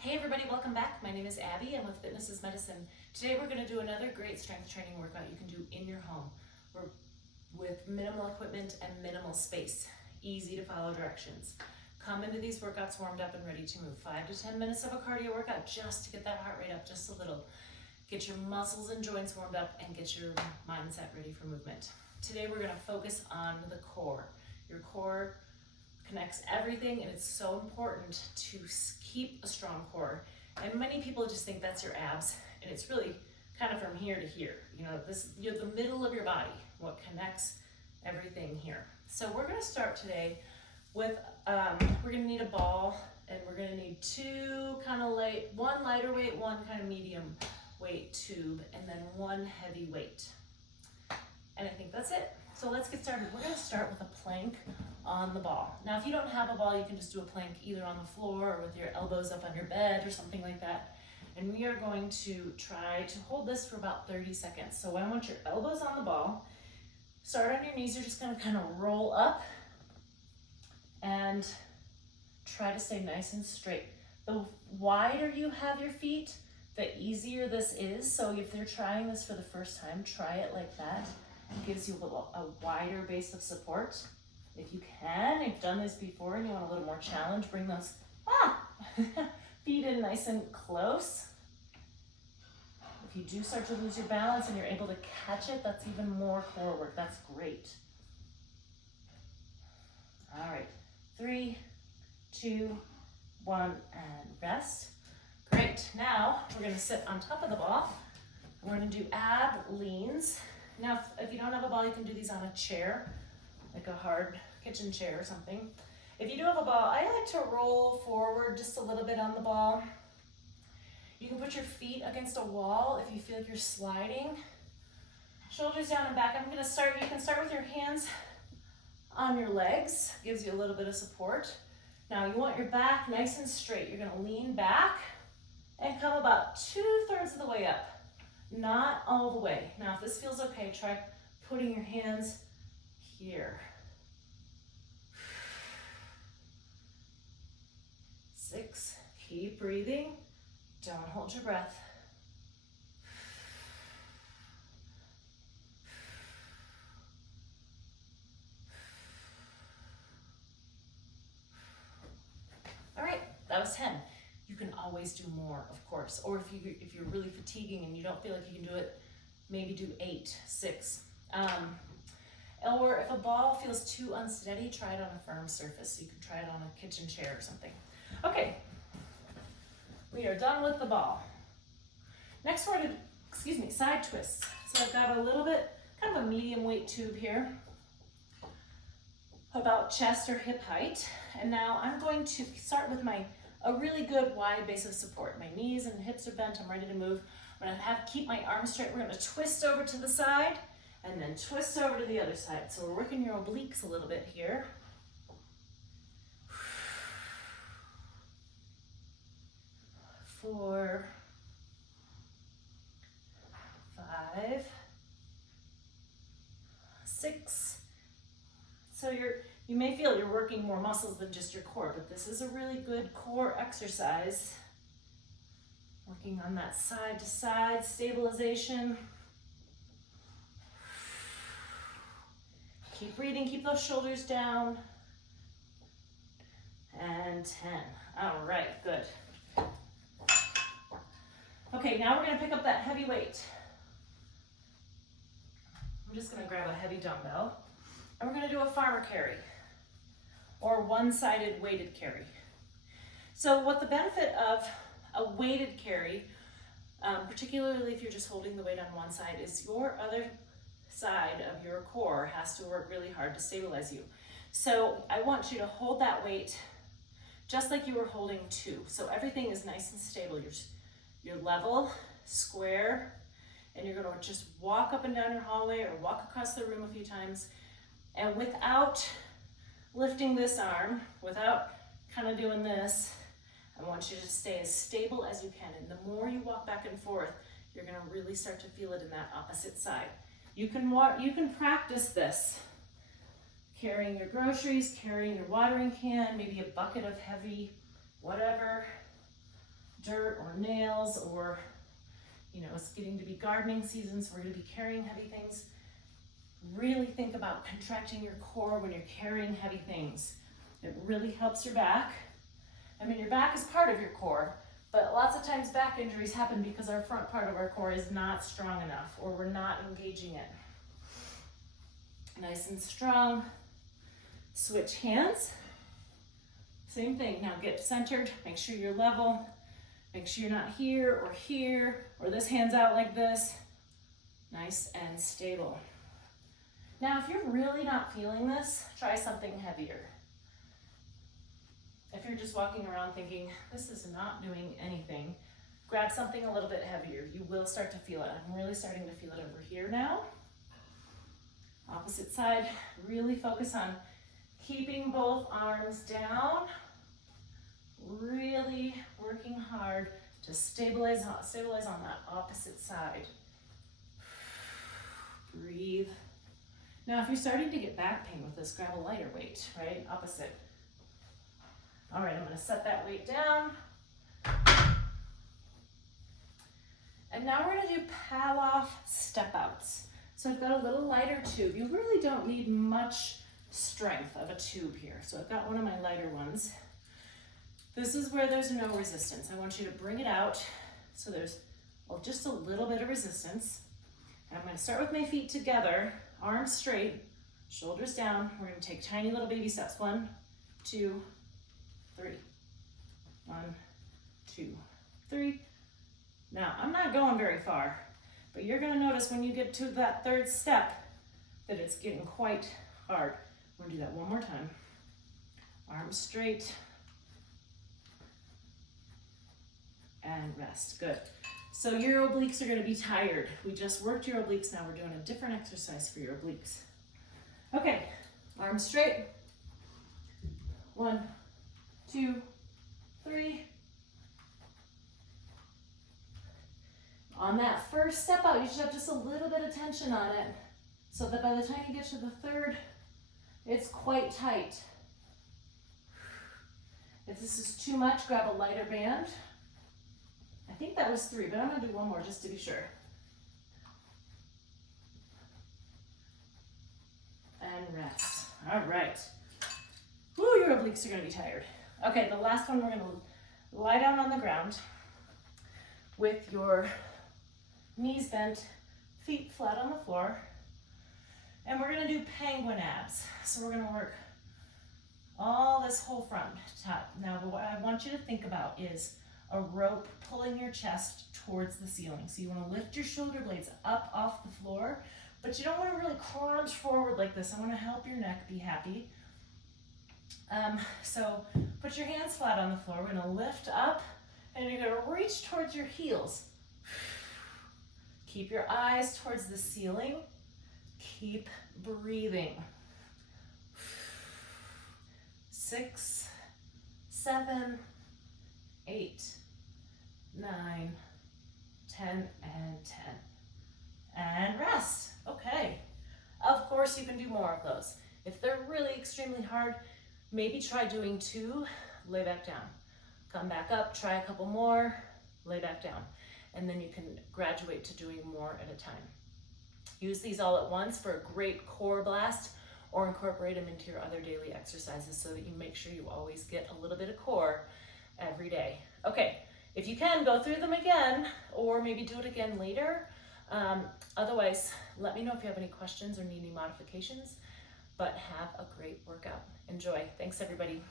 Hey everybody, welcome back. My name is Abby. I'm with Fitness is Medicine. Today we're going to do another great strength training workout you can do in your home with minimal equipment and minimal space. Easy to follow directions. Come into these workouts warmed up and ready to move. 5 to 10 minutes of a cardio workout just to get that heart rate up just a little. Get your muscles and joints warmed up and get your mindset ready for movement. Today we're going to focus on the core. Your core connects everything, and it's so important to keep a strong core. And many people just think that's your abs, and it's really kind of from here to here. You know, you're the middle of your body, what connects everything here. So we're going to start today with, we're going to need a ball, and we're going to need two kind of light, one lighter weight, one kind of medium weight tube, and then one heavy weight. And I think that's it. So let's get started. We're going to start with a plank on the ball. Now, if you don't have a ball, you can just do a plank either on the floor or with your elbows up on your bed or something like that. And we are going to try to hold this for about 30 seconds. So I want your elbows on the ball. Start on your knees. You're just going to kind of roll up and try to stay nice and straight. The wider you have your feet, the easier this is. So if they're trying this for the first time, try it like that. It gives you a wider base of support. If you can, you've done this before and you want a little more challenge, bring those feet in nice and close. If you do start to lose your balance and you're able to catch it, that's even more core work. That's great. All right, 3, 2, 1, and rest. Great, now we're gonna sit on top of the ball. We're gonna do ab leans. Now, if you don't have a ball, you can do these on a chair, like a hard kitchen chair or something. If you do have a ball, I like to roll forward just a little bit on the ball. You can put your feet against a wall if you feel like you're sliding. Shoulders down and back. You can start with your hands on your legs. Gives you a little bit of support. Now you want your back nice and straight. You're gonna lean back and come about 2/3 of the way up. Not all the way. Now, if this feels okay, try putting your hands here. 6, keep breathing. Don't hold your breath. 10. You can always do more, of course. Or if you're really fatiguing and you don't feel like you can do it, maybe do 8, 6. Or if a ball feels too unsteady, try it on a firm surface. You can try it on a kitchen chair or something. Okay, we are done with the ball. Next we're going to, side twists. So I've got a little bit, kind of a medium weight tube here, about chest or hip height. And now I'm going to start with a really good wide base of support. My knees and hips are bent, I'm ready to move. I'm gonna keep my arms straight. We're gonna twist over to the side and then twist over to the other side. So we're working your obliques a little bit here. 4, 5, 6. So you may feel you're working more muscles than just your core, but this is a really good core exercise. Working on that side to side stabilization. Keep breathing, keep those shoulders down. And 10. All right, good. Okay, now we're gonna pick up that heavy weight. I'm just gonna grab a heavy dumbbell. And we're gonna do a farmer carry, or one-sided weighted carry. So what the benefit of a weighted carry, particularly if you're just holding the weight on one side, is your other side of your core has to work really hard to stabilize you. So I want you to hold that weight just like you were holding 2. So everything is nice and stable. You're level, square, and you're gonna just walk up and down your hallway or walk across the room a few times. And without lifting this arm, without kind of doing this, I want you to stay as stable as you can. And the more you walk back and forth, you're gonna really start to feel it in that opposite side. You can practice this. Carrying your groceries, carrying your watering can, maybe a bucket of heavy whatever. or nails, or, you know, it's getting to be gardening season, so we're gonna be carrying heavy things. Really think about contracting your core when you're carrying heavy things. It really helps your back. I mean, your back is part of your core, but lots of times back injuries happen because our front part of our core is not strong enough, or we're not engaging it. Nice and strong. Switch hands. Same thing. Now get centered. Make sure you're level. Make sure you're not here, or this hand's out like this. Nice and stable. Now, if you're really not feeling this, try something heavier. If you're just walking around thinking, this is not doing anything, grab something a little bit heavier. You will start to feel it. I'm really starting to feel it over here now. Opposite side, really focus on keeping both arms down. Really working hard to stabilize on that opposite side. Breathe. Now, if you're starting to get back pain with this, grab a lighter weight, right? Opposite. All right, I'm gonna set that weight down. And now we're gonna do Poff step outs. So I've got a little lighter tube. You really don't need much strength of a tube here. So I've got one of my lighter ones. This is where there's no resistance. I want you to bring it out so there's just a little bit of resistance. And I'm gonna start with my feet together, arms straight, shoulders down. We're gonna take tiny little baby steps. 1, 2, 3. 1, 2, 3. Now, I'm not going very far, but you're gonna notice when you get to that third step that it's getting quite hard. We're gonna do that one more time. Arms straight. And rest, good. So your obliques are gonna be tired. We just worked your obliques, now we're doing a different exercise for your obliques. Okay, arms straight. 1, 2, 3. On that first step out, you should have just a little bit of tension on it so that by the time you get to the third, it's quite tight. If this is too much, grab a lighter band. I think that was 3, but I'm gonna do one more just to be sure. And rest. All right. Woo, your obliques are gonna be tired. Okay, the last one, we're gonna lie down on the ground with your knees bent, feet flat on the floor. And we're gonna do penguin abs. So we're gonna work all this whole front top. Now, what I want you to think about is a rope pulling your chest towards the ceiling. So you wanna lift your shoulder blades up off the floor, but you don't wanna really crunch forward like this. I wanna help your neck be happy. So put your hands flat on the floor. We're gonna lift up and you're gonna reach towards your heels. Keep your eyes towards the ceiling. Keep breathing. 6, 7, 8, 9, 10, and 10. And rest. Okay. Of course, you can do more of those. If they're really extremely hard, maybe try doing 2, lay back down. Come back up, try a couple more, lay back down. And then you can graduate to doing more at a time. Use these all at once for a great core blast, or incorporate them into your other daily exercises so that you make sure you always get a little bit of core every day. Okay, if you can, go through them again, or maybe do it again later. Otherwise, let me know if you have any questions or need any modifications, but have a great workout. Enjoy. Thanks, everybody.